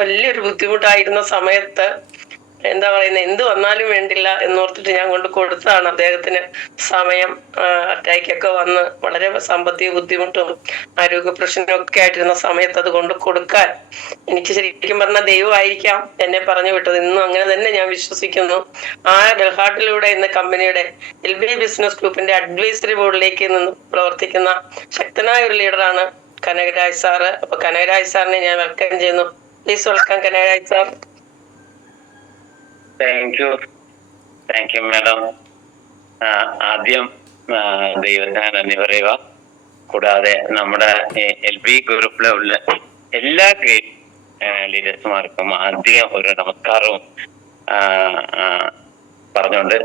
വലിയൊരു ബുദ്ധിമുട്ടായിരുന്ന സമയത്ത് എന്താ പറയുന്നത്, എന്ത് വന്നാലും വേണ്ടില്ല എന്നോർത്തിട്ട് ഞാൻ കൊണ്ട് കൊടുത്തതാണ് അദ്ദേഹത്തിന്. സമയം അറ്റാക്കൊക്കെ വന്ന് വളരെ സാമ്പത്തിക ബുദ്ധിമുട്ടും ആരോഗ്യ പ്രശ്നവും ഒക്കെ ആയിട്ടിരുന്ന സമയത്ത് അത് കൊണ്ട് കൊടുക്കാൻ എനിക്ക് ശരിക്കും പറഞ്ഞാൽ ദൈവമായിരിക്കാം എന്നെ പറഞ്ഞു വിട്ടത്. ഇന്നും അങ്ങനെ തന്നെ ഞാൻ വിശ്വസിക്കുന്നു. ആ ഡെൽഹാർട്ടിലൂടെ ഇന്ന് കമ്പനിയുടെ LB ബിസിനസ് ഗ്രൂപ്പിന്റെ അഡ്വൈസറി ബോർഡിലേക്ക് നിന്ന് പ്രവർത്തിക്കുന്ന ശക്തനായ ഒരു ലീഡറാണ് കനകരാജ് സാറ്. അപ്പൊ കനകരാജ് സാറിനെ ഞാൻ വെൽക്കം ചെയ്യുന്നു. Please welcome Kanakaraj sir. Thank you madam. ആദ്യം ദൈവത്തിന് നന്ദി പറയുക. കൂടാതെ നമ്മുടെ LB ഗ്രൂപ്പിലുള്ള എല്ലാ ഗ്രേറ്റ് ലീഡേഴ്സുമാർക്കും ആദ്യം ഒരു നമസ്കാരവും പറഞ്ഞുകൊണ്ട്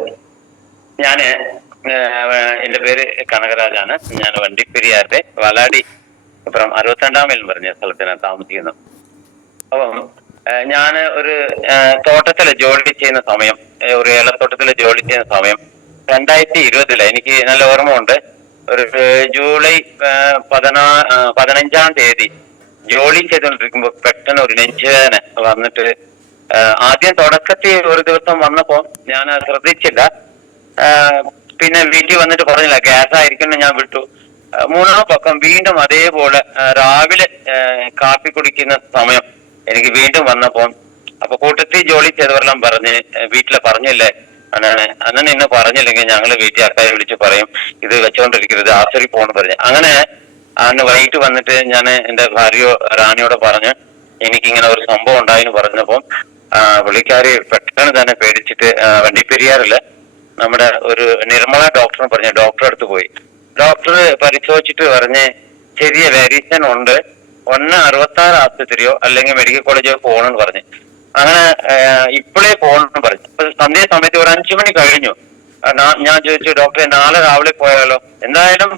എന്റെ പേര് കനകരാജാണ്. ഞാൻ വണ്ടിപ്പെരിയാറിലെ വാലാടി അപ്പുറം 62 മൈൽ പറഞ്ഞ സ്ഥലത്തിനാണ് താമസിക്കുന്നത്. അപ്പം ഞാൻ ഒരു തോട്ടത്തില് ജോലി ചെയ്യുന്ന സമയം, ഒരു ഏലത്തോട്ടത്തില് ജോലി ചെയ്യുന്ന സമയം 2020 എനിക്ക് നല്ല ഓർമ്മ ഉണ്ട്. ഒരു ജൂലൈ 15-ാം തീയതി ജോലി ചെയ്തുകൊണ്ടിരിക്കുമ്പോ പെട്ടെന്ന് ഒരു നെഞ്ചുവേദന വന്നിട്ട്, ആദ്യം തുടക്കത്തിൽ ഒരു ദിവസം വന്നപ്പോ ഞാൻ ശ്രദ്ധിച്ചില്ല. പിന്നെ വീട്ടിൽ വന്നിട്ട് പറഞ്ഞില്ല, ഗ്യാസ് ആയിരിക്കും, ഞാൻ വിട്ടു. മൂന്നാം പക്കം വീണ്ടും അതേപോലെ രാവിലെ കാപ്പി കുടിക്കുന്ന സമയം എനിക്ക് വീണ്ടും വന്നപ്പോ, അപ്പൊ കൂട്ടത്തിൽ ജോലി ചെയ്തവരെല്ലാം പറഞ്ഞ് വീട്ടിലെ പറഞ്ഞില്ലേ അന്നെ ഇന്ന് പറഞ്ഞില്ലെങ്കിൽ ഞങ്ങള് വീട്ടിൽ അക്കാരെ വിളിച്ച് പറയും, ഇത് വെച്ചോണ്ടിരിക്കരുത്, ആശുപത്രി പോകണമെന്ന് പറഞ്ഞ്. അങ്ങനെ അന്ന് വൈകിട്ട് വന്നിട്ട് ഞാൻ എന്റെ ഭാര്യയോ റാണിയോടെ പറഞ്ഞ് എനിക്കിങ്ങനെ ഒരു സംഭവം ഉണ്ടായെന്ന് പറഞ്ഞപ്പം പുള്ളിക്കാരി പെട്ടെന്ന് തന്നെ പേടിച്ചിട്ട് വണ്ടിപ്പെരിയാറില് നമ്മുടെ ഒരു നിർമ്മല ഡോക്ടറെ പറഞ്ഞ് ഡോക്ടറെ അടുത്ത് പോയി. ഡോക്ടർ പരിശോധിച്ചിട്ട് പറഞ്ഞ് ചെറിയ വേരിയേഷൻ ഉണ്ട്, 66 ആശുപത്രിയോ അല്ലെങ്കിൽ മെഡിക്കൽ കോളേജോ പോകണമെന്ന് പറഞ്ഞു. അങ്ങനെ ഇപ്പോഴേ പോകണമെന്ന് പറഞ്ഞു. അപ്പൊ സന്ധ്യ സമയത്ത് ഒരു 5 മണി കഴിഞ്ഞു. ഞാൻ ചോദിച്ചു, ഡോക്ടറെ നാളെ രാവിലെ പോയാലോ? എന്തായാലും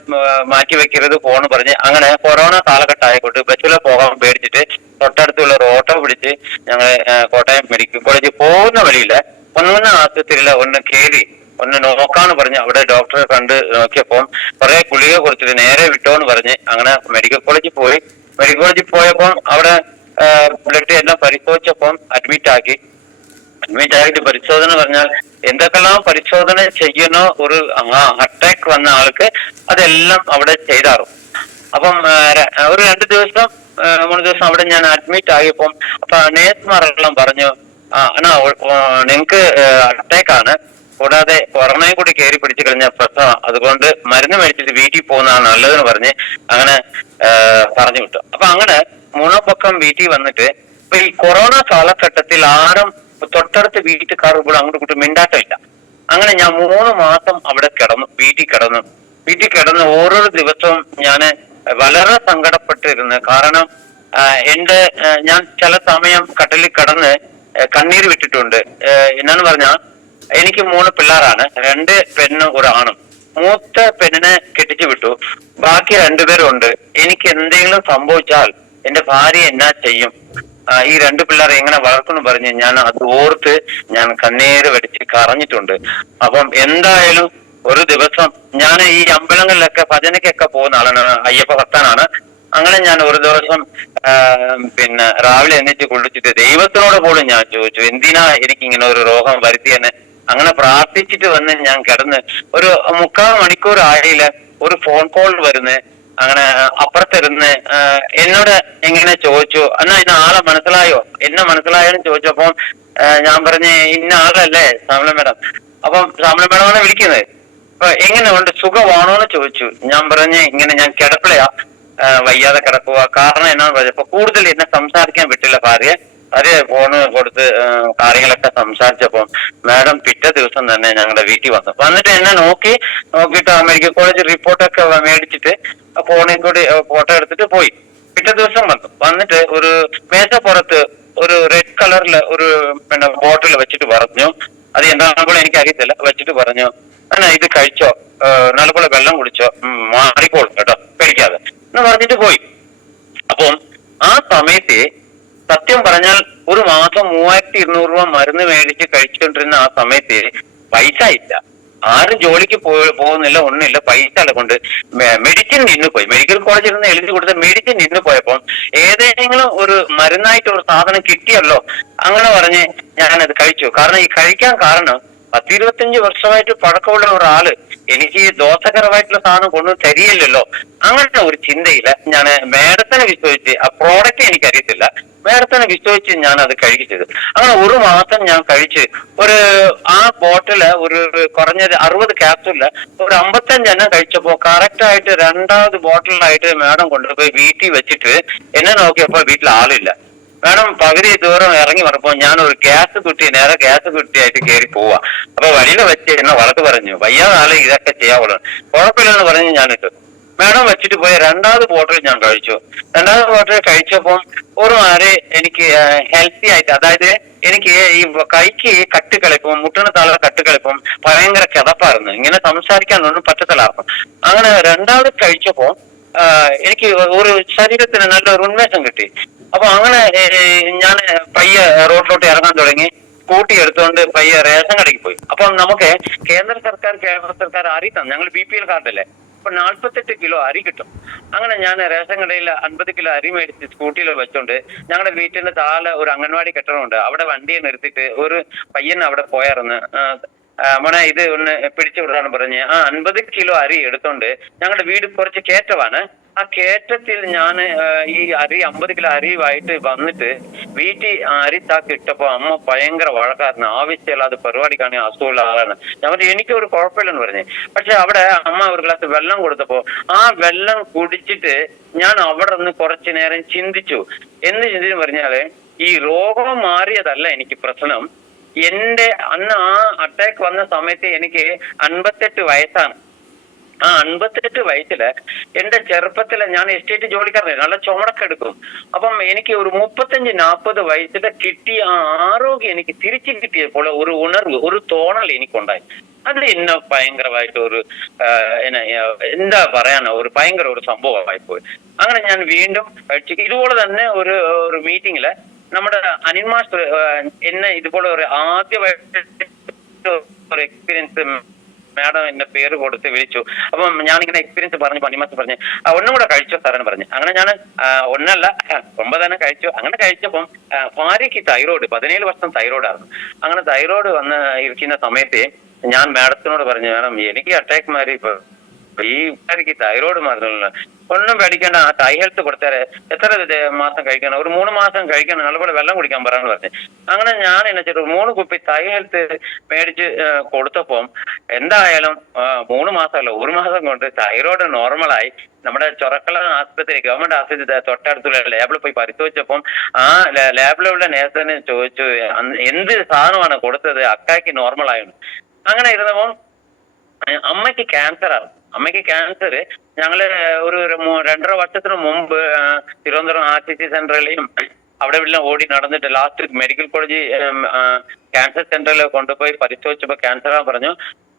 മാറ്റി വെക്കരുത്, പോകണമെന്ന് പറഞ്ഞ്. അങ്ങനെ കൊറോണ കാലഘട്ടം ആയിക്കോട്ടെ ബസ്സിലെ പോകാൻ പേടിച്ചിട്ട് തൊട്ടടുത്തുള്ള ഒരു ഓട്ടോ പിടിച്ച് ഞങ്ങൾ കോട്ടയം മെഡിക്കൽ കോളേജിൽ പോകുന്ന വഴിയില് ഒന്ന ആശുപത്രിയില് ഒന്ന് കയറി ഒന്ന് നോക്കാന്ന് പറഞ്ഞ് അവിടെ ഡോക്ടറെ കണ്ട് നോക്കിയപ്പോൾ കുറെ ഗുളിക കൊടുത്തിട്ട് നേരെ വിട്ടോന്ന് പറഞ്ഞ് അങ്ങനെ മെഡിക്കൽ കോളേജിൽ പോയി. മെഡിക്കൽ കോളേജിൽ പോയപ്പോൾ അവിടെ ബ്ലഡ് എല്ലാം പരിശോധിച്ചപ്പം അഡ്മിറ്റ് ആയിട്ട് പരിശോധന പറഞ്ഞാൽ എന്തൊക്കെല്ലാം പരിശോധന ചെയ്യുന്നോ ഒരു അറ്റാക്ക് വന്ന ആൾക്ക് അതെല്ലാം അവിടെ ചെയ്താറും. അപ്പം ഒരു 2 ദിവസം 3 ദിവസം അവിടെ ഞാൻ അഡ്മിറ്റ് ആയപ്പം അപ്പൊ നേഴ്സുമാരെല്ലാം പറഞ്ഞു, നിങ്ങക്ക് അറ്റാക്കാണ്, കൂടാതെ കൊറോണയും കൂടി കയറി പിടിച്ചു കഴിഞ്ഞ പ്രശ്നം, അതുകൊണ്ട് മരുന്ന് മേടിച്ചിട്ട് വീട്ടിൽ പോകുന്നതാണ് നല്ലതെന്ന് പറഞ്ഞ് അങ്ങനെ പറഞ്ഞു വിട്ടു. അപ്പൊ അങ്ങനെ 3 പക്കം വീട്ടിൽ വന്നിട്ട് ഇപ്പൊ ഈ കൊറോണ കാലഘട്ടത്തിൽ ആരും തൊട്ടടുത്ത് വീട്ടുകാർ കൂടെ അങ്ങോട്ട് കൂട്ടി മിണ്ടാട്ടമില്ല. അങ്ങനെ ഞാൻ 3 മാസം അവിടെ വീട്ടിൽ കിടന്ന് ഓരോ ദിവസവും ഞാൻ വളരെ സങ്കടപ്പെട്ടിരുന്നു. കാരണം ഞാൻ ചില സമയം കട്ടിലിൽ കിടന്ന് കണ്ണീര് വിട്ടിട്ടുണ്ട്. എന്നാന്ന് പറഞ്ഞാ എനിക്ക് 3 പിള്ളേരാണ്, 2 പെണ്ണും 1 ആണും. മൂത്ത പെണ്ണിനെ കെട്ടിച്ചു വിട്ടു, ബാക്കി 2 പേരുണ്ട്. എനിക്ക് എന്തെങ്കിലും സംഭവിച്ചാൽ എന്റെ ഭാര്യ എന്നാ ചെയ്യും, ഈ 2 പിള്ളേരെ എങ്ങനെ വളർത്തുന്നു പറഞ്ഞ് ഞാൻ അത് ഓർത്ത് ഞാൻ കണ്ണീര് വടിച്ച് കരഞ്ഞിട്ടുണ്ട്. അപ്പം എന്തായാലും ഒരു ദിവസം ഞാൻ ഈ അമ്പലങ്ങളിലൊക്കെ ഭജനയ്ക്കൊക്കെ പോകുന്ന ആളാണ്, അയ്യപ്പ ഭക്തനാണ്. അങ്ങനെ ഞാൻ ഒരു ദിവസം പിന്നെ രാവിലെ എണീറ്റ് കുളിച്ചിട്ട് ദൈവത്തിനോട് പോലും ഞാൻ ചോദിച്ചു, എന്തിനാ എനിക്ക് ഇങ്ങനെ ഒരു രോഗം വരുത്തിയെന്ന്. അങ്ങനെ പ്രാർത്ഥിച്ചിട്ട് വന്ന് ഞാൻ കിടന്ന് ഒരു 3/4 മണിക്കൂർ ആയില്ല ഒരു ഫോൺ കോൾ വരുന്നേ. അങ്ങനെ അപ്പുറത്തിരുന്ന് എന്നോട് ഇങ്ങനെ ചോദിച്ചു, എന്നാ ഇന്ന ആളെ മനസ്സിലായോ, എന്നെ മനസ്സിലായോന്ന് ചോദിച്ചപ്പോ ഞാൻ പറഞ്ഞ് ഇന്ന ആളല്ലേ ശ്യാമള മാഡം. അപ്പം ശ്യാമള മാഡമാണ് വിളിക്കുന്നത്. അപ്പൊ എങ്ങനെ ഉണ്ട്, സുഖമാണോന്ന് ചോദിച്ചു. ഞാൻ പറഞ്ഞ് ഇങ്ങനെ ഞാൻ കിടപ്പിലയാ, വയ്യാതെ കിടക്കുക. കാരണം എന്നാന്ന് പറഞ്ഞപ്പോ കൂടുതൽ എന്നെ സംസാരിക്കാൻ വിട്ടില്ല ഭാര്യ. ഭാര്യ ഫോണ് കൊടുത്ത് കാര്യങ്ങളൊക്കെ സംസാരിച്ചപ്പോ മാഡം പിറ്റേ ദിവസം തന്നെ ഞങ്ങളുടെ വീട്ടിൽ വന്നിട്ട് എന്നെ നോക്കിയിട്ട് മെഡിക്കൽ കോളേജ് റിപ്പോർട്ടൊക്കെ മേടിച്ചിട്ട് ഫോണിൽ കൂടി ഫോട്ടോ എടുത്തിട്ട് പോയി. പിറ്റേ ദിവസം വന്നിട്ട് ഒരു മേശപ്പുറത്ത് ഒരു റെഡ് കളറില് ഒരു ബോട്ടിൽ വെച്ചിട്ട് പറഞ്ഞു, അത് എന്താണെന്ന് എനിക്ക് അറിയത്തില്ല, വെച്ചിട്ട് പറഞ്ഞു, ഇത് കഴിച്ചോ, നല്ലപോലെ വെള്ളം കുടിച്ചോ, മാറിക്കോളും കേട്ടോ, പേടിക്കാതെ എന്ന് പറഞ്ഞിട്ട് പോയി. അപ്പം ആ സമയത്ത് സത്യം പറഞ്ഞാൽ ഒരു മാസം 3200 രൂപ മരുന്ന് മേടിച്ച് കഴിച്ചുകൊണ്ടിരുന്ന ആ സമയത്ത് പൈസ ഇല്ല. ആരും ജോലിക്ക് പോകുന്നില്ല, ഒന്നുമില്ല, പൈസ കൊണ്ട് മെഡിസിൻ നിന്ന് പോയി. മെഡിക്കൽ കോളേജിൽ നിന്ന് എഴുതി കൊടുത്ത മെഡിസിൻ നിന്ന് പോയപ്പോൾ ഏതെങ്കിലും ഒരു മരുന്നായിട്ട് ഒരു സാധനം കിട്ടിയല്ലോ അങ്ങനെ പറഞ്ഞ് ഞാനത് കഴിച്ചു. കാരണം ഈ കഴിക്കാൻ കാരണം 10-25 വർഷമായിട്ട് പഴക്കമുള്ള ഒരാള് എനിക്ക് ദോഷകരമായിട്ടുള്ള സാധനം കൊണ്ടു തരികയില്ലല്ലോ, അങ്ങനത്തെ ഒരു ചിന്തയില്ല ഞാൻ മേഡത്തിനെ വിശ്വസിച്ച്, ആ പ്രോഡക്റ്റ് എനിക്കറിയത്തില്ല, മേഡത്തിനെ വിശ്വസിച്ച് ഞാൻ അത് കഴിച്ചത്. അങ്ങനെ ഒരു മാസം ഞാൻ കഴിച്ച് ആ ബോട്ടില് ഒരു കുറഞ്ഞത് 60 ക്യാപ്സൂളില് ഒരു 55 എണ്ണം കഴിച്ചപ്പോ കറക്റ്റ് ആയിട്ട് രണ്ടാമത് ബോട്ടിലായിട്ട് മേഡം കൊണ്ടുപോയി വീട്ടിൽ വെച്ചിട്ട് എന്നെ നോക്കിയപ്പോ വീട്ടിൽ ആളില്ല. മാഡം പകുതി ദൂരം ഇറങ്ങി വന്നപ്പോ ഞാൻ ഒരു നേരെ ഗ്യാസ് കുട്ടിയായിട്ട് കയറി പോവാ. അപ്പൊ വഴിയിൽ വെച്ച് എന്നെ വഴക്ക് പറഞ്ഞു, വയ്യാതെ ഇതൊക്കെ ചെയ്യാവുള്ളൂ, കുഴപ്പമില്ലെന്ന് പറഞ്ഞ് ഞാനിട്ടു. മാഡം വെച്ചിട്ട് പോയ രണ്ടാമത് ബോട്ടിൽ ഞാൻ കഴിച്ചു. രണ്ടാമത് ബോട്ടിൽ കഴിച്ചപ്പോൾ ഒരുമാതിരി എനിക്ക് ഹെൽത്തി ആയിട്ട്, അതായത് എനിക്ക് ഈ കൈക്ക് കട്ടുകളിപ്പം, മുട്ടിന് താഴെ കട്ടുകളിപ്പം, ഭയങ്കര കിതപ്പായിരുന്നു, ഇങ്ങനെ സംസാരിക്കാനൊന്നും പറ്റത്തില്ലായിരുന്നു. അങ്ങനെ രണ്ടാമത് കഴിച്ചപ്പോ എനിക്ക് ഒരു ശരീരത്തിന് നല്ലൊരു ഉന്മേഷം കിട്ടി. അപ്പൊ അങ്ങനെ ഞാൻ പയ്യെ റോഡിലോട്ട് ഇറങ്ങാൻ തുടങ്ങി. സ്കൂട്ടി എടുത്തുകൊണ്ട് പയ്യെ റേഷൻ കടയ്ക്ക് പോയി. അപ്പൊ നമുക്ക് കേന്ദ്ര സർക്കാർ അരി തന്നു, ഞങ്ങൾ BPL കാർഡല്ലേ, അപ്പൊ 48 കിലോ അരി കിട്ടും. അങ്ങനെ ഞാൻ റേഷൻ കടയിൽ 50 കിലോ അരി മേടിച്ച് സ്കൂട്ടിയിൽ വെച്ചോണ്ട് ഞങ്ങളുടെ വീട്ടിന്റെ താഴെ ഒരു അംഗൻവാടി കെട്ടിടമുണ്ട്, അവിടെ വണ്ടിയെ നിർത്തിയിട്ട് ഒരു പയ്യൻ അവിടെ പോയായിരുന്നു. മോനെ ഇത് ഒന്ന് പിടിച്ചു വിടാന്ന് പറഞ്ഞ് 50 കിലോ അരി എടുത്തോണ്ട്, ഞങ്ങളുടെ വീട് കുറച്ച് കയറ്റമാണ്, ആ കയറ്റത്തിൽ ഞാൻ ഈ അരി 50 കിലോ അരിയുമായിട്ട് വന്നിട്ട് വീട്ടിൽ അരിത്താക്കി ഇട്ടപ്പോ അമ്മ ഭയങ്കര വഴക്കായിരുന്നു. ആവശ്യമില്ലാതെ പരിപാടിക്കാണ്, അസുഖമുള്ള ആളാണ്. ഞാൻ എനിക്കൊരു കുഴപ്പമില്ലെന്ന് പറഞ്ഞു. പക്ഷെ അവിടെ അമ്മ ഒരു ഗ്ലാസ് വെള്ളം കൊടുത്തപ്പോ ആ വെള്ളം കുടിച്ചിട്ട് ഞാൻ അവിടെ നിന്ന് കുറച്ചു നേരം ചിന്തിച്ചു. എന്ത് ചിന്തിച്ചു പറഞ്ഞാല്, ഈ രോഗം മാറിയതല്ല എനിക്ക് പ്രശ്നം. അന്ന് ആ അറ്റാക്ക് വന്ന സമയത്ത് എനിക്ക് 58 വയസ്സാണ്. ആ 58 വയസ്സില് എന്റെ ചെറുപ്പത്തില് ഞാൻ എസ്റ്റേറ്റ് ജോലിക്കാരനെ, നല്ല ചുമടൊക്കെ എടുക്കും. അപ്പം എനിക്ക് ഒരു 35-40 വയസ്സില് കിട്ടിയ ആ ആരോഗ്യം എനിക്ക് തിരിച്ചു കിട്ടിയപ്പോൾ ഒരു ഉണർവ്, ഒരു തോന്നൽ എനിക്കുണ്ടായി. അത് എന്നെ ഭയങ്കരമായിട്ട് ഒരു എന്താ പറയാനോ, ഒരു ഭയങ്കര ഒരു സംഭവമായി പോയി. അങ്ങനെ ഞാൻ വീണ്ടും ഇതുപോലെ തന്നെ ഒരു മീറ്റിങ്ങില് നമ്മുടെ അനിൽ മാസ്റ്റർ എന്നെ ഇതുപോലെ ഒരു ആദ്യമായിട്ട് ഒരു എക്സ്പീരിയൻസ് മാഡം എന്റെ പേര് കൊടുത്ത് വിളിച്ചു. അപ്പം ഞാനിങ്ങനെ എക്സ്പീരിയൻസ് പറഞ്ഞു, പനിമാസം പറഞ്ഞ് ഒന്നും കൂടെ കഴിച്ചോ സാറെന്ന് പറഞ്ഞു. അങ്ങനെ ഞാൻ ഒന്നല്ല 9 തന്നെ കഴിച്ചു. അങ്ങനെ കഴിച്ചപ്പം ഭാര്യയ്ക്ക് തൈറോയ്ഡ്, 17 വർഷം തൈറോയ്ഡായിരുന്നു. അങ്ങനെ തൈറോയ്ഡ് വന്ന് ഇരിക്കുന്ന സമയത്ത് ഞാൻ മാഡത്തിനോട് പറഞ്ഞു, മാഡം എനിക്ക് അറ്റാക്ക് മാറി, ഈ ഭാര്യയ്ക്ക് തൈറോയ്ഡ് മാറുന്നില്ല, ഒന്നും പേടിക്കേണ്ട, ആ ടൈ ഹെൽത്ത് കൊടുത്താൽ എത്ര മാസം കഴിക്കണം, ഒരു 3 മാസം കഴിക്കണം, നല്ലപോലെ വെള്ളം കുടിക്കാൻ പറയാന്ന് പറഞ്ഞു. അങ്ങനെ ഞാൻ എന്നുവെച്ചിട്ട് 3 കുപ്പി ടൈ ഹെൽത്ത് മേടിച്ച് കൊടുത്തപ്പം എന്തായാലും 3 മാസമല്ല, 1 മാസം കൊണ്ട് തൈറോയ്ഡ് നോർമലായി. നമ്മുടെ ചൊറക്കല ആശുപത്രി, ഗവൺമെന്റ് ആശുപത്രി തൊട്ടടുത്തുള്ള ലാബിൽ പോയി പരിശോധിച്ചപ്പം ആ ലാബിലുള്ള നേഴ്സിനെ ചോദിച്ചു എന്ത് സാധനമാണ് കൊടുത്തത്, അക്കായ്ക്ക് നോർമലായിരുന്നു. അങ്ങനെ ഇരുന്നപ്പം അമ്മയ്ക്ക് ക്യാൻസറാണ്. അമ്മയ്ക്ക് ക്യാൻസർ ഞങ്ങള് ഒരു 2.5 വർഷത്തിന് മുമ്പ് തിരുവനന്തപുരം RCC സെന്ററിലെയും അവിടെ എല്ലാം ഓടി നടന്നിട്ട് ലാസ്റ്റ് മെഡിക്കൽ കോളേജ് ക്യാൻസർ സെന്ററിൽ കൊണ്ടുപോയി പരിശോധിച്ചപ്പോ ക്യാൻസറാന്ന് പറഞ്ഞു.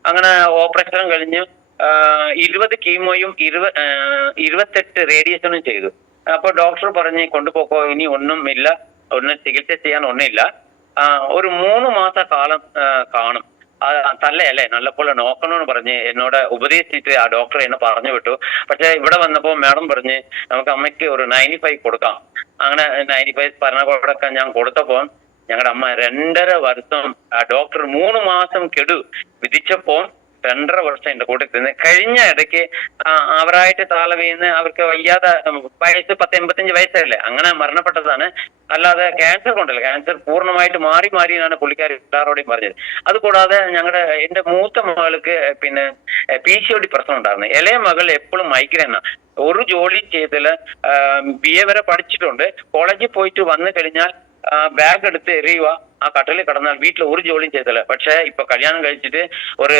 അങ്ങനെ ഓപ്പറേഷൻ കഴിഞ്ഞ് 20 കീമോയും 28 റേഡിയേഷനും ചെയ്തു. അപ്പൊ ഡോക്ടർ പറഞ്ഞ് കൊണ്ടുപോക്കോ, ഇനി ഒന്നും ഇല്ല, ഒന്നും ചികിത്സ ചെയ്യാൻ ഒന്നുമില്ല, ഒരു 3 മാസക്കാലം കാണും, തല്ലയല്ലേ നല്ലപോലെ നോക്കണമെന്ന് പറഞ്ഞ് എന്നോട് ഉപദേശിച്ചിട്ട് ആ ഡോക്ടർ എന്നെ പറഞ്ഞു വിട്ടു. പക്ഷെ ഇവിടെ വന്നപ്പോ മാഡം പറഞ്ഞ് നമുക്ക് അമ്മയ്ക്ക് ഒരു 95 കൊടുക്കാം. അങ്ങനെ 95 ഭരണകൂടമൊക്കെ ഞാൻ കൊടുത്തപ്പോ ഞങ്ങളുടെ അമ്മ 2.5 വർഷം ഡോക്ടർ 3 മാസം കെടു വിധിച്ചപ്പോ 2.5 വർഷം എന്റെ കൂടെ നിന്ന്. കഴിഞ്ഞ ഇടയ്ക്ക് അവരായിട്ട് താള വീണ് അവർക്ക് വയ്യാതെ വയസ്സ് 10-85 വയസ്സല്ലേ, അങ്ങനെ മരണപ്പെട്ടതാണ്. അല്ലാതെ ക്യാൻസർ കൊണ്ടല്ല, ക്യാൻസർ പൂർണ്ണമായിട്ട് മാറിയാണ് പുള്ളിക്കാർ എല്ലാവരോടെയും പറഞ്ഞത്. അതുകൂടാതെ എന്റെ മൂത്ത മകൾക്ക് പിന്നെ PCOD പ്രശ്നം ഉണ്ടായിരുന്നു. ഇളയ മകൾ എപ്പോഴും മൈഗ്രെയിനാ. ഒരു ജോലി ചെയ്തതില് BA വരെ പഠിച്ചിട്ടുണ്ട്. കോളേജിൽ പോയിട്ട് വന്നു കഴിഞ്ഞാൽ ബാഗ് എടുത്ത് എറിയുക, ആ കട്ടലിൽ കിടന്നാൽ വീട്ടിൽ ഒരു ജോലിയും ചെയ്തില്ല. പക്ഷെ ഇപ്പൊ കല്യാണം കഴിച്ചിട്ട് ഒരു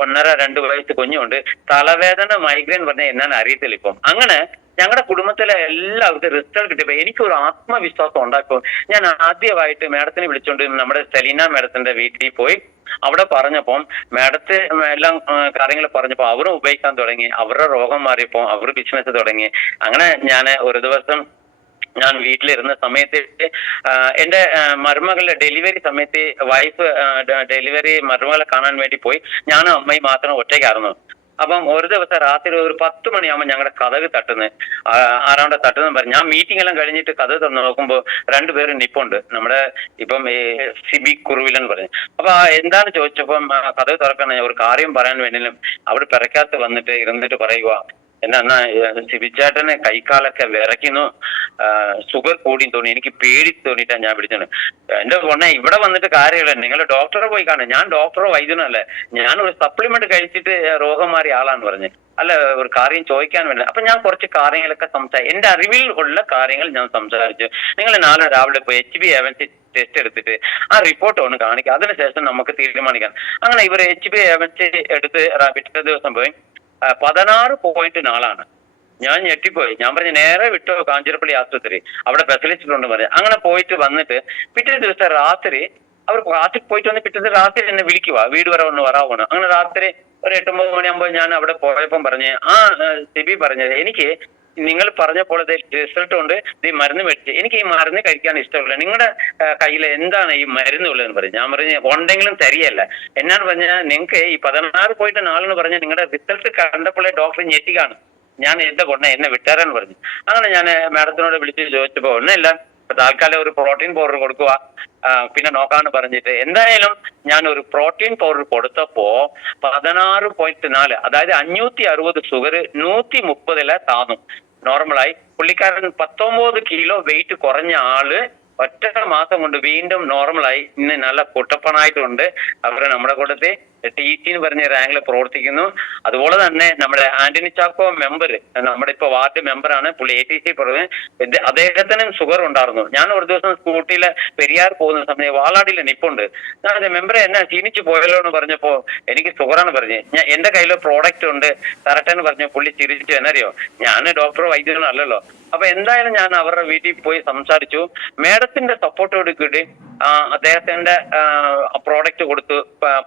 1.5-2 വയസ്സ് കുഞ്ഞുണ്ട്. തലവേദന മൈഗ്രെയിൻ പറഞ്ഞാൽ എന്നാലും അറിയത്തില്ല ഇപ്പം. അങ്ങനെ ഞങ്ങളുടെ കുടുംബത്തിലെ എല്ലാവർക്കും റിസൾട്ട് കിട്ടിയപ്പോ എനിക്കൊരു ആത്മവിശ്വാസം ഉണ്ടാക്കും. ഞാൻ ആദ്യമായിട്ട് മാഡത്തിനെ വിളിച്ചുകൊണ്ട് നമ്മുടെ സെലീന മാഡത്തിന്റെ വീട്ടിൽ പോയി അവിടെ പറഞ്ഞപ്പം മാഡത്തെ എല്ലാം കാര്യങ്ങൾ പറഞ്ഞപ്പോ അവരും ഉപയോഗിക്കാൻ തുടങ്ങി. അവരുടെ രോഗം മാറിയപ്പോ അവർ ബിസിനസ് തുടങ്ങി. അങ്ങനെ ഞാൻ ഒരു ദിവസം ഞാൻ വീട്ടിലിരുന്ന സമയത്ത് എന്റെ മരുമകളുടെ ഡെലിവറി സമയത്ത് വൈഫ് ഡെലിവറി മരുമകളെ കാണാൻ വേണ്ടി പോയി. ഞാനും അമ്മയും മാത്രം ഒറ്റയ്ക്കായിരുന്നു. അപ്പം ഒരു ദിവസം രാത്രി ഒരു 10 മണിയാകുമ്പോൾ ഞങ്ങളുടെ കഥക് തട്ടുന്നത്, ആരാണ്ട് തട്ടുന്ന പറഞ്ഞു. ഞാൻ മീറ്റിംഗ് എല്ലാം കഴിഞ്ഞിട്ട് കഥ തുറന്ന് നോക്കുമ്പോൾ 2 പേര് നിപ്പുണ്ട്. നമ്മുടെ ഇപ്പം സിബി കുറുവിലെന്ന് പറഞ്ഞു. അപ്പൊ എന്താണ് ചോദിച്ചപ്പം കഥക് തുറക്കാൻ ഒരു കാര്യം പറയാൻ വേണ്ടിയും അവിടെ പിറക്കാത്ത വന്നിട്ട് ഇരുന്നിട്ട് പറയുക, എന്നാ സിബിച്ചേട്ടന് കൈക്കാലൊക്കെ വിറയ്ക്കുന്നു, ഷുഗർ കൂടി തോന്നി, എനിക്ക് പേടി തോന്നിയിട്ടാണ് ഞാൻ വിളിച്ചത്. എന്റെ പൊണ്ണെ, ഇവിടെ വന്നിട്ട് കാര്യമില്ല, നിങ്ങൾ ഡോക്ടറെ പോയി കാണും. ഞാൻ ഡോക്ടറോ വൈദ്യനോ അല്ലേ, ഞാൻ ഒരു സപ്ലിമെന്റ് കഴിച്ചിട്ട് രോഗം മാറിയ ആളാന്ന് പറഞ്ഞ്. അല്ല, ഒരു കാര്യം ചോദിക്കാൻ വേണ്ടി. അപ്പൊ ഞാൻ കുറച്ച് കാര്യങ്ങളൊക്കെ എന്റെ അറിവിൽ ഉള്ള കാര്യങ്ങൾ ഞാൻ സംസാരിച്ചു. നിങ്ങൾ നാളെ രാവിലെ പോയി HbA1c ടെസ്റ്റ് എടുത്തിട്ട് ആ റിപ്പോർട്ട് ഒന്ന് കാണിക്കുക, അതിനുശേഷം നമുക്ക് തീരുമാനിക്കാം. അങ്ങനെ ഇവർ HbA1c എടുത്ത് പിറ്റേ ദിവസം പോയി 16.4 ഞാൻ ഞെട്ടിപ്പോയി. ഞാൻ പറഞ്ഞു നേരെ വിട്ടോ കാഞ്ഞിരപ്പള്ളി ആശുപത്രി, അവിടെ സ്പെഷ്യലിസ്റ്റ് ഉണ്ട് പറഞ്ഞു. അങ്ങനെ പോയിട്ട് വന്നിട്ട് പിറ്റേ ദിവസം രാത്രി അവർ ക്ലാസ്സിൽ പോയിട്ട് വന്ന് പിറ്റേ രാത്രി എന്നെ വിളിക്കുക, വീട് വരെ ഒന്ന് വരാവുന്നു. അങ്ങനെ രാത്രി ഒരു 8-9 മണിയാകുമ്പോൾ ഞാൻ അവിടെ പോയപ്പം പറഞ്ഞ് സിബി പറഞ്ഞത്, എനിക്ക് നിങ്ങൾ പറഞ്ഞപ്പോൾ റിസൾട്ട് കൊണ്ട് ഈ മരുന്ന് മേടിച്ച്, എനിക്ക് ഈ മരുന്ന് കഴിക്കാൻ ഇഷ്ടമില്ല, നിങ്ങളുടെ കയ്യിൽ എന്താണ് ഈ മരുന്ന് ഉള്ളതെന്ന് പറഞ്ഞു. ഞാൻ പറഞ്ഞ് ഉണ്ടെങ്കിലും തരികയല്ല. എന്നാന്ന് പറഞ്ഞാൽ നിങ്ങൾക്ക് ഈ 16.4 പറഞ്ഞ നിങ്ങളുടെ റിസൾട്ട് കണ്ടപ്പോഴേ ഡോക്ടർ ഞെട്ടിക്കാണ്. ഞാൻ എന്റെ കൊണ്ട എന്നെ വിട്ടാരെന്ന് പറഞ്ഞു. അങ്ങനെ ഞാൻ മാഡത്തിനോട് വിളിച്ച് ചോദിച്ചപ്പോ ഒന്നുമില്ല, താൽക്കാലം ഒരു പ്രോട്ടീൻ പൗഡർ കൊടുക്കുക, പിന്നെ നോക്കാന്ന് പറഞ്ഞിട്ട് എന്തായാലും ഞാൻ ഒരു പ്രോട്ടീൻ പൗഡർ കൊടുത്തപ്പോ 16.4, അതായത് 560 ഷുഗർ 130 താന്നു നോർമലായി. പുള്ളിക്കാരൻ 19 കിലോ വെയിറ്റ് കുറഞ്ഞ ആള് ഒറ്റ മാസം കൊണ്ട് വീണ്ടും നോർമലായി. ഇന്ന് നല്ല കുട്ടപ്പനായിട്ടുണ്ട്. അവർ നമ്മുടെ കൂട്ടത്തിൽ TC എന്ന് പറഞ്ഞ റാങ്കിൽ പ്രവർത്തിക്കുന്നു. അതുപോലെ തന്നെ നമ്മുടെ ആന്റണി ചാക്കോ മെമ്പർ, നമ്മുടെ ഇപ്പൊ വാർഡ് മെമ്പറാണ് പുള്ളി, ATC പറഞ്ഞ് അദ്ദേഹത്തിനും ഷുഗർ ഉണ്ടായിരുന്നു. ഞാൻ ഒരു ദിവസം സ്കൂട്ടിയിലെ പെരിയാർ പോകുന്ന സമയം വാളാടിയിൽ നിപ്പുണ്ട്. ഞാൻ മെമ്പറെ എന്നെ ക്ഷീണിച്ചു പോയല്ലോ എന്ന് പറഞ്ഞപ്പോ എനിക്ക് ഷുഗറാണ് പറഞ്ഞ്. ഞാൻ എന്റെ കയ്യിൽ പ്രോഡക്റ്റ് ഉണ്ട് കറക്റ്റ് എന്ന് പറഞ്ഞു. പുള്ളി ചിരിച്ചു. എന്നറിയോ, ഞാൻ ഡോക്ടറോ വൈദ്യനോ അല്ലല്ലോ. അപ്പൊ എന്തായാലും ഞാൻ അവരുടെ വീട്ടിൽ പോയി സംസാരിച്ചു. മേഡത്തിന്റെ സപ്പോർട്ടോട് കൂടി അദ്ദേഹത്തിന്റെ പ്രോഡക്റ്റ് കൊടുത്തു,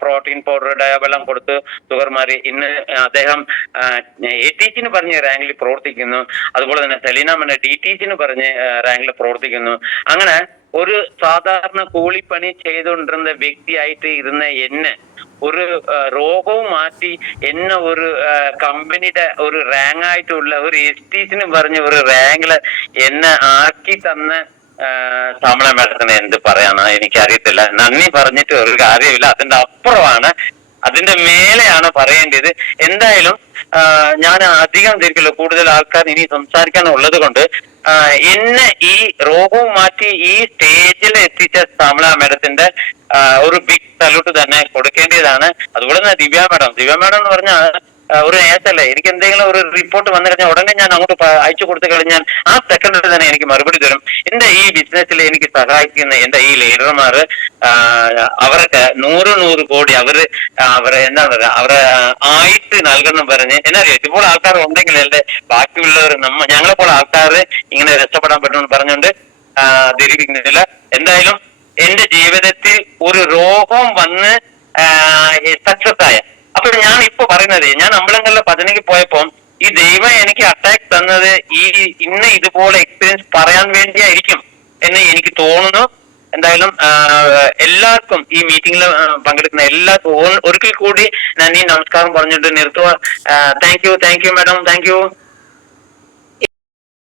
പ്രോട്ടീൻ പൗഡർ ഡയബെല്ലാം കൊടുത്ത് ഷുഗർ മാറി. ഇന്ന് അദ്ദേഹം ATC പറഞ്ഞ റാങ്കിൽ പ്രവർത്തിക്കുന്നു. അതുപോലെ തന്നെ സെലീന DTC പറഞ്ഞ റാങ്കിൽ പ്രവർത്തിക്കുന്നു. അങ്ങനെ ഒരു സാധാരണ കൂലിപ്പണി ചെയ്തുകൊണ്ടിരുന്ന വ്യക്തിയായിട്ട് ഇരുന്ന എന്നെ ഒരു രോഗവും മാറ്റി എന്നെ ഒരു കമ്പനിയുടെ ഒരു റാങ്ക് ആയിട്ടുള്ള ഒരു STC പറഞ്ഞ ഒരു റാങ്കില് എന്നെ ആക്കി തന്ന ശ്യാമള മാഡത്തിന് എന്ത് പറയാനാ എനിക്കറിയത്തില്ല. നന്ദി പറഞ്ഞിട്ട് ഒരു കാര്യമില്ല, അതിന്റെ അപ്പുറമാണ്, അതിന്റെ മേലെയാണ് പറയേണ്ടത്. എന്തായാലും ഞാൻ അധികം തിരിക്കില്ല, കൂടുതൽ ആൾക്കാർ ഇനി സംസാരിക്കാനുള്ളത് കൊണ്ട് എന്നെ ഈ രോഗവും മാറ്റി ഈ സ്റ്റേജിൽ എത്തിച്ച ശ്യാമള മാഡത്തിന്റെ ഒരു ബിഗ് സല്യൂട്ട് തന്നെ കൊടുക്കേണ്ടതാണ്. അതുപോലെ തന്നെ ദിവ്യ മാഡം എന്ന് പറഞ്ഞാൽ ഒരു നേരത്തല്ലേ, എനിക്ക് എന്തെങ്കിലും ഒരു റിപ്പോർട്ട് വന്നു കഴിഞ്ഞാൽ ഉടനെ ഞാൻ അങ്ങോട്ട് അയച്ചു കൊടുത്തു കഴിഞ്ഞാൽ ആ സെക്കൻഡിൽ തന്നെ എനിക്ക് മറുപടി തരും. എന്റെ ഈ ബിസിനസ്സിൽ എനിക്ക് സഹായിക്കുന്ന എന്റെ ഈ ലീഡർമാർ, അവർക്ക് 100 കോടി അവരെ എന്താ പറയുക, അവരെ ആയിട്ട് നൽകണം പറഞ്ഞ് എന്നറിയാം. ഇപ്പോൾ ആൾക്കാർ ഉണ്ടെങ്കിൽ അല്ലേ ബാക്കിയുള്ളവർ ഞങ്ങളെ പോലെ ആൾക്കാർ ഇങ്ങനെ രക്ഷപ്പെടാൻ പറ്റുമെന്ന് പറഞ്ഞുകൊണ്ട് ധരിപ്പിക്കുന്നില്ല. എന്തായാലും എന്റെ ജീവിതത്തിൽ ഒരു രോഗം വന്ന് സക്സസ് ആയ, അപ്പൊ ഞാൻ ഇപ്പൊ പറയുന്നത്, ഞാൻ അമ്പലങ്ങളിലെ ഭജനയ്ക്ക് പോയപ്പോ ഈ ദൈവം എനിക്ക് അറ്റാക്ക് തന്നത് ഇന്ന് ഇതുപോലെ എക്സ്പീരിയൻസ് പറയാൻ വേണ്ടിയായിരിക്കും എന്ന് എനിക്ക് തോന്നുന്നു. എന്തായാലും എല്ലാവർക്കും ഈ മീറ്റിംഗിൽ പങ്കെടുക്കുന്ന എല്ലാവർക്കും ഒരിക്കൽ കൂടി ഞാൻ ഈ നമസ്കാരം പറഞ്ഞിട്ട് നിർത്തുക. Thank you madam, thank you.